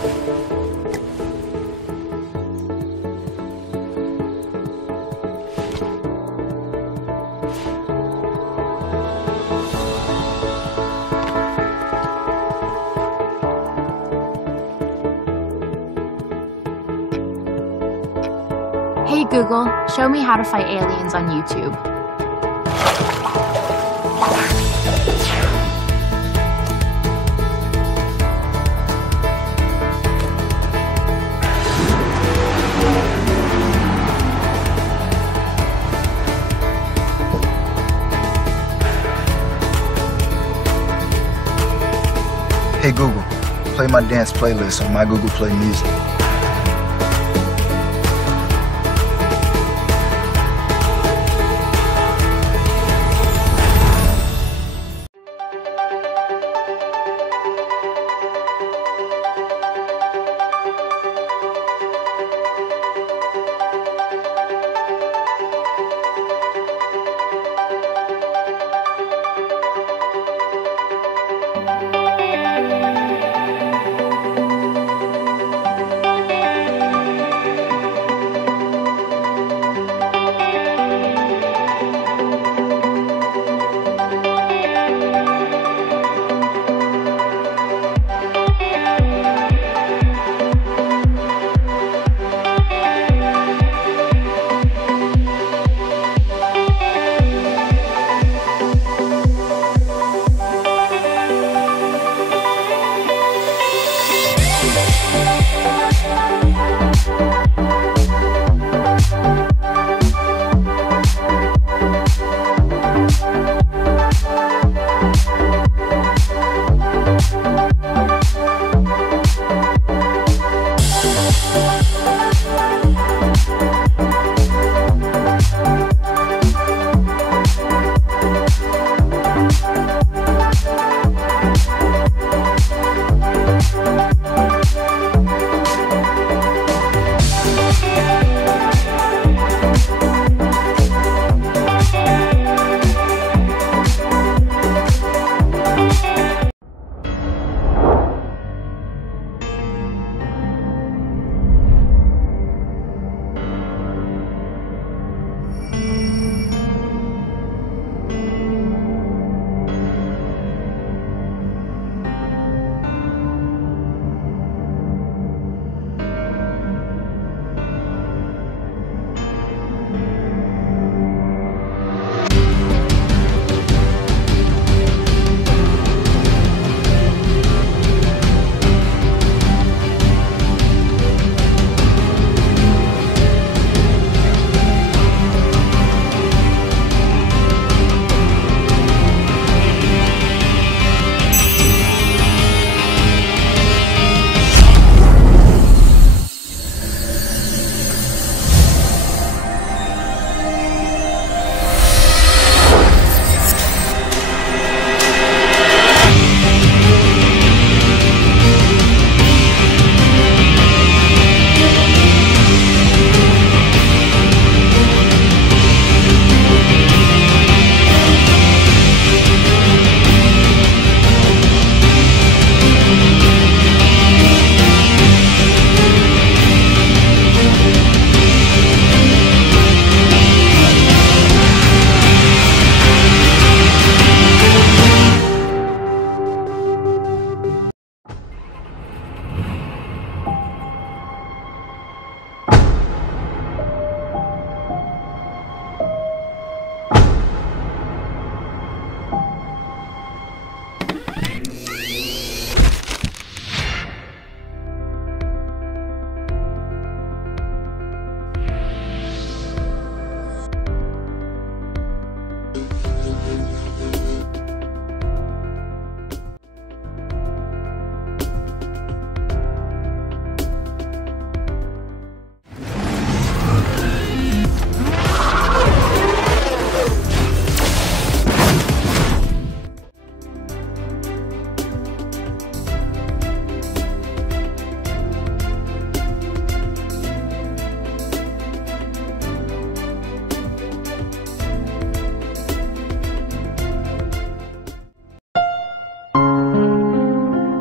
Hey Google, show me how to fight aliens on YouTube. Hey Google, play my dance playlist on my Google Play Music.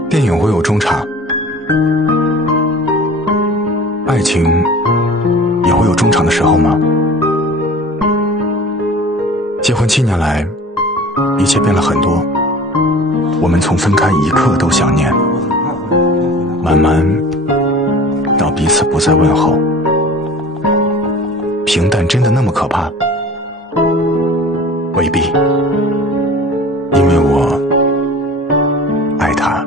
电影会有中场，爱情也会有中场的时候吗？结婚7年来，一切变了很多。我们从分开一刻都想念，慢慢到彼此不再问候。平淡真的那么可怕？未必，因为我爱他。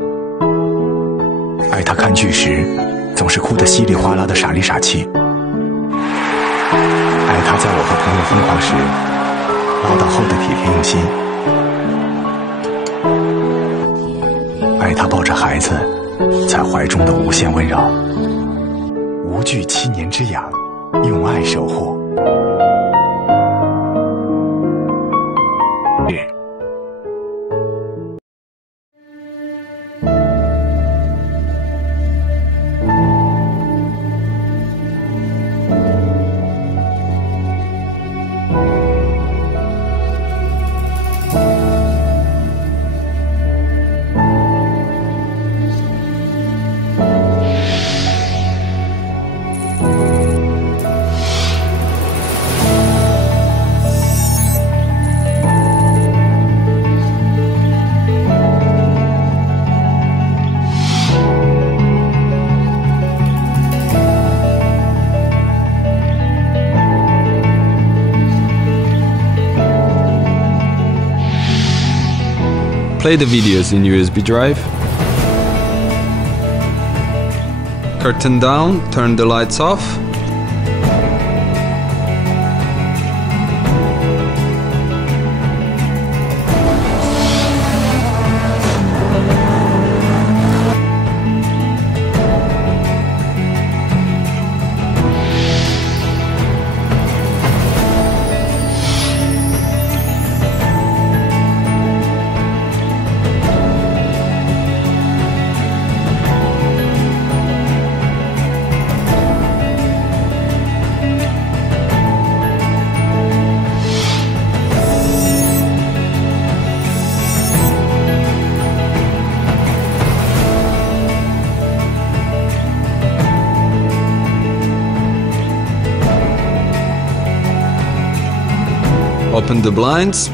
爱他看剧时总是哭得稀里哗啦的傻里傻气，爱他在我和朋友疯狂时唠叨后的体贴用心，爱他抱着孩子在怀中的无限温柔，无惧7年之痒，用爱守护。Play the videos in USB drive. Curtain down, turn the lights off. Open the blinds.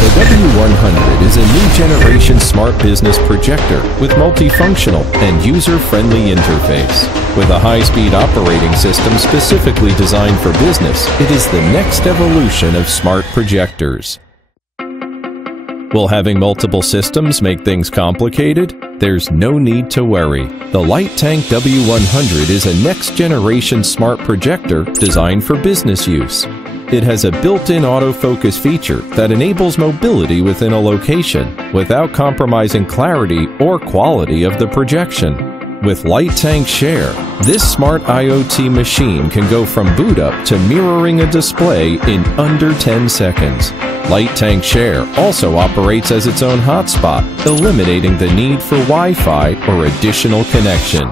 The W100 is a new generation smart business projector with multifunctional and user-friendly interface. With a high-speed operating system specifically designed for business, it is the next evolution of smart projectors. Will having multiple systems make things complicated? There's no need to worry. The Light Tank W100 is a next-generation smart projector designed for business use. It has a built-in autofocus feature that enables mobility within a location without compromising clarity or quality of the projection. With Light Tank Share, this smart IoT machine can go from boot up to mirroring a display in under 10 seconds. Light Tank Share also operates as its own hotspot, eliminating the need for Wi-Fi or additional connection.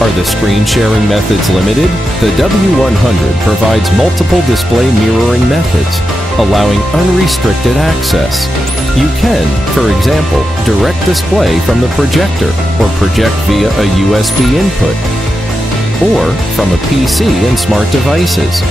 Are the screen sharing methods limited? The W100 provides multiple display mirroring methods, allowing unrestricted access. You can, for example, direct display from the projector or project via a USB input, or from a PC and smart devices.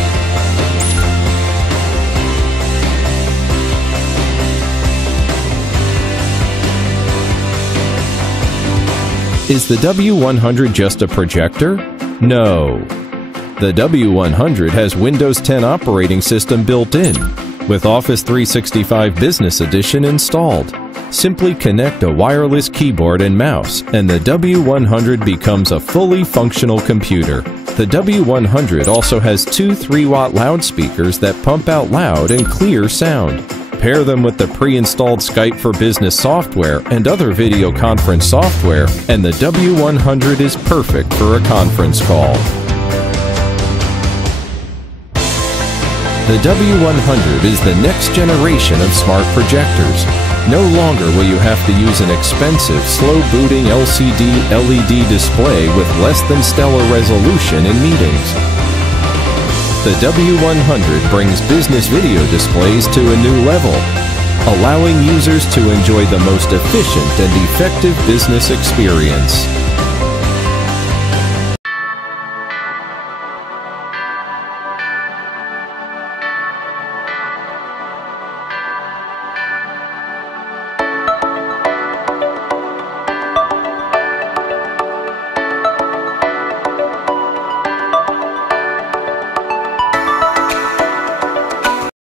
Is the W100 just a projector? No. The W100 has Windows 10 operating system built in, with Office 365 Business Edition installed. Simply connect a wireless keyboard and mouse, and the W100 becomes a fully functional computer. The W100 also has two 3-watt loudspeakers that pump out loud and clear sound. Pair them with the pre-installed Skype for Business software and other video conference software, and the W100 is perfect for a conference call. The W100 is the next generation of smart projectors. No longer will you have to use an expensive, slow-booting LCD LED display with less than stellar resolution in meetings. The W100 brings business video displays to a new level, allowing users to enjoy the most efficient and effective business experience.